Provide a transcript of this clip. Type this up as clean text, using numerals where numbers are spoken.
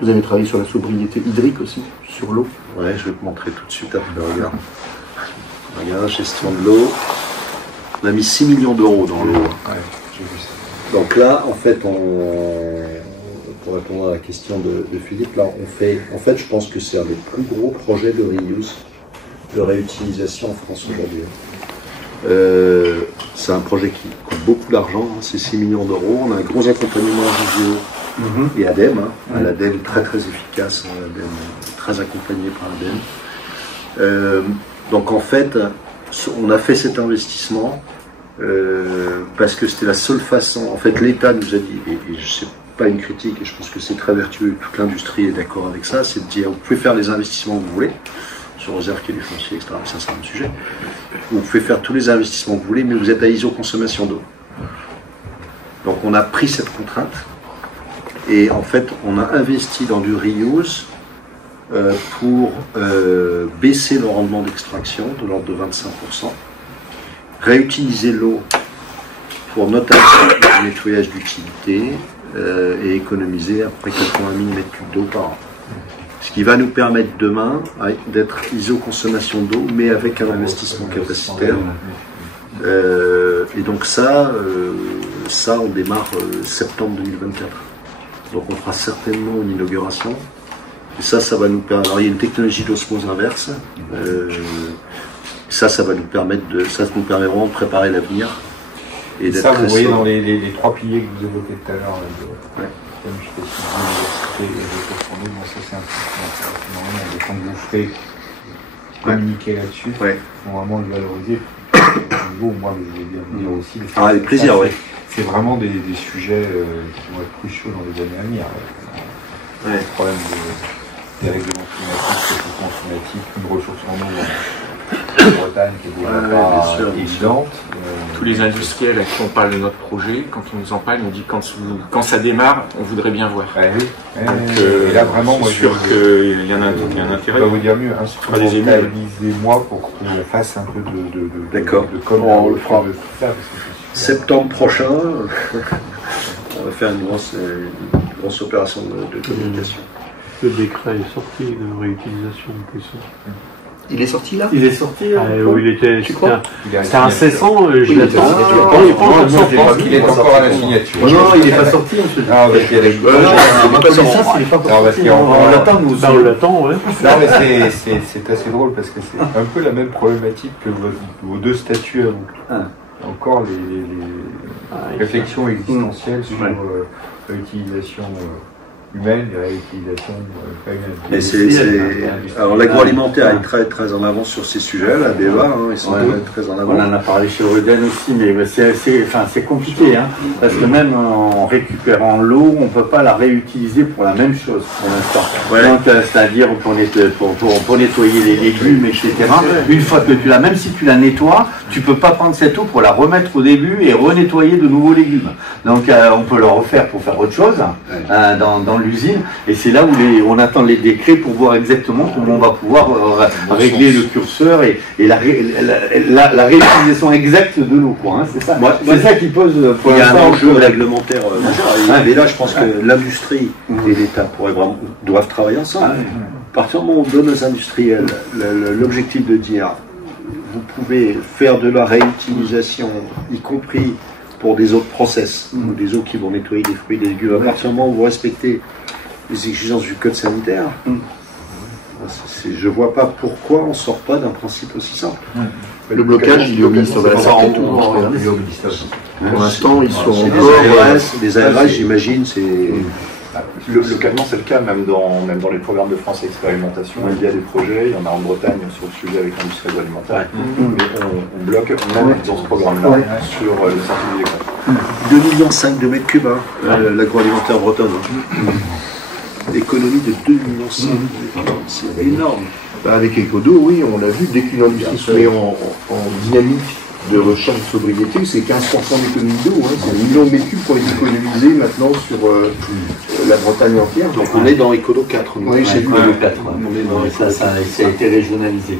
Vous avez travaillé sur la sobriété hydrique aussi, sur l'eau. Ouais, je vais te montrer tout de suite après, regarde. Regarde, gestion de l'eau. On a mis 6 millions d'euros dans l'eau. Ouais, j'ai vu ça. Donc là, en fait, pour répondre à la question de Philippe, là, en fait, je pense que c'est un des plus gros projets de reuse, de réutilisation en France aujourd'hui. C'est un projet qui coûte beaucoup d'argent, hein, c'est 6 millions d'euros. On a un gros accompagnement à Visio et ADEME. Hein. L'ADEME très très efficace, hein, l'ADEME très accompagné par l'ADEME. Donc en fait, on a fait cet investissement parce que c'était la seule façon. En fait, l'État nous a dit, et c'est pas une critique, et je pense que c'est très vertueux, toute l'industrie est d'accord avec ça, c'est de dire vous pouvez faire les investissements que vous voulez, sur réserve qu'il y ait du foncier, etc. Mais ça, c'est un autre sujet. Vous pouvez faire tous les investissements que vous voulez, mais vous êtes à ISO consommation d'eau. Donc on a pris cette contrainte, et en fait, on a investi dans du reuse pour baisser le rendement d'extraction de l'ordre de 25%, réutiliser l'eau pour notamment le nettoyage d'utilité et économiser à peu près 80 000 m3 d'eau par an. Ce qui va nous permettre demain d'être ISO consommation d'eau, mais avec un investissement capacitaire. Et donc ça on démarre septembre 2024. Donc on fera certainement une inauguration. Et ça va nous permettre. Alors il y a une technologie d'osmose inverse. Ça va nous permettre nous permet vraiment de préparer l'avenir. Et ça, vous voyez dans les trois piliers que vous évoquez tout à l'heure, comme je fais sur l'université et de bon, ça c'est un truc normalement, quand vous ferez communiquer là-dessus, pour vraiment le valoriser. Moi, je vais bien dire aussi. Avec plaisir, oui. C'est vraiment des sujets qui vont être cruciaux dans les années à venir. Le problème des règlements climatiques, une ressource en eau en Bretagne qui est pas évidente. Tous les industriels à qui on parle de notre projet, quand on nous en parle, on dit quand ça démarre, on voudrait bien voir. Et là vraiment, moi je suis sûr qu'il y a un intérêt. Je vais vous dire mieux, instrumentalisez-moi pour qu'on fasse un peu de comment on le fera. Septembre prochain, on va faire une grosse opération de communication. Le décret est sorti de réutilisation de cuisson. Il est sorti là? Il est sorti. Où il était. C'était incessant. Je l'attends. Il est encore à la signature. Non, il n'est pas sorti. Ah, parce qu'il y a des. On l'attend, nous. On l'attend, ouais. Non, mais c'est assez drôle parce que c'est un peu la même problématique que vos deux statuts. Encore les réflexions existentielles sur l'utilisation humaine et réutilisation humaine. Alors l'agroalimentaire est très très en avance sur ces sujets-là, déjà, ils sont très en avance. On en a parlé chez Ruden aussi, mais c'est compliqué, hein, parce que même en récupérant l'eau, on ne peut pas la réutiliser pour la même chose pour l'instant. Donc c'est-à-dire pour nettoyer les légumes, etc. Une fois que tu l'as, même si tu la nettoies, tu ne peux pas prendre cette eau pour la remettre au début et renettoyer de nouveaux légumes. Donc on peut le refaire pour faire autre chose dans l'usine, et c'est là où on attend les décrets pour voir exactement comment on va pouvoir régler le curseur et la réutilisation exacte de l'eau, hein, c'est ça. C'est ça qui pose pour il y a un enjeu réglementaire majeur. Et là, je pense que l'industrie et l'État doivent travailler ensemble. À partir du moment où on donne aux industriels l'objectif de dire vous pouvez faire de la réutilisation, y compris pour des autres process, ou des eaux qui vont nettoyer des fruits et des légumes, à partir du moment où vous respectez les exigences du code sanitaire, je ne vois pas pourquoi on ne sort pas d'un principe aussi simple. Le blocage, il est au ministère de la Santé. Pour l'instant, ils sont encore. Les ARS, j'imagine, c'est. Localement, c'est le cas, même dans les programmes de France Expérimentation, il y a des projets, il y en a en Bretagne sur le sujet avec l'industrie agroalimentaire, mais on bloque même dans ce programme-là sur le certificat d'école. 2,5 millions de mètres cubes, l'agroalimentaire bretonne. Économie de 2,5 millions, c'est énorme. Avec Ecodo, oui, on l'a vu, dès qu'une industrie se met en dynamique de recherche de sobriété, c'est 15% d'économie d'eau, c'est 1 million de mètres cubes pour être économisé maintenant sur la Bretagne entière. Donc on est dans Ecodo 4. Oui, c'est Ecodo 4. Ça a été régionalisé.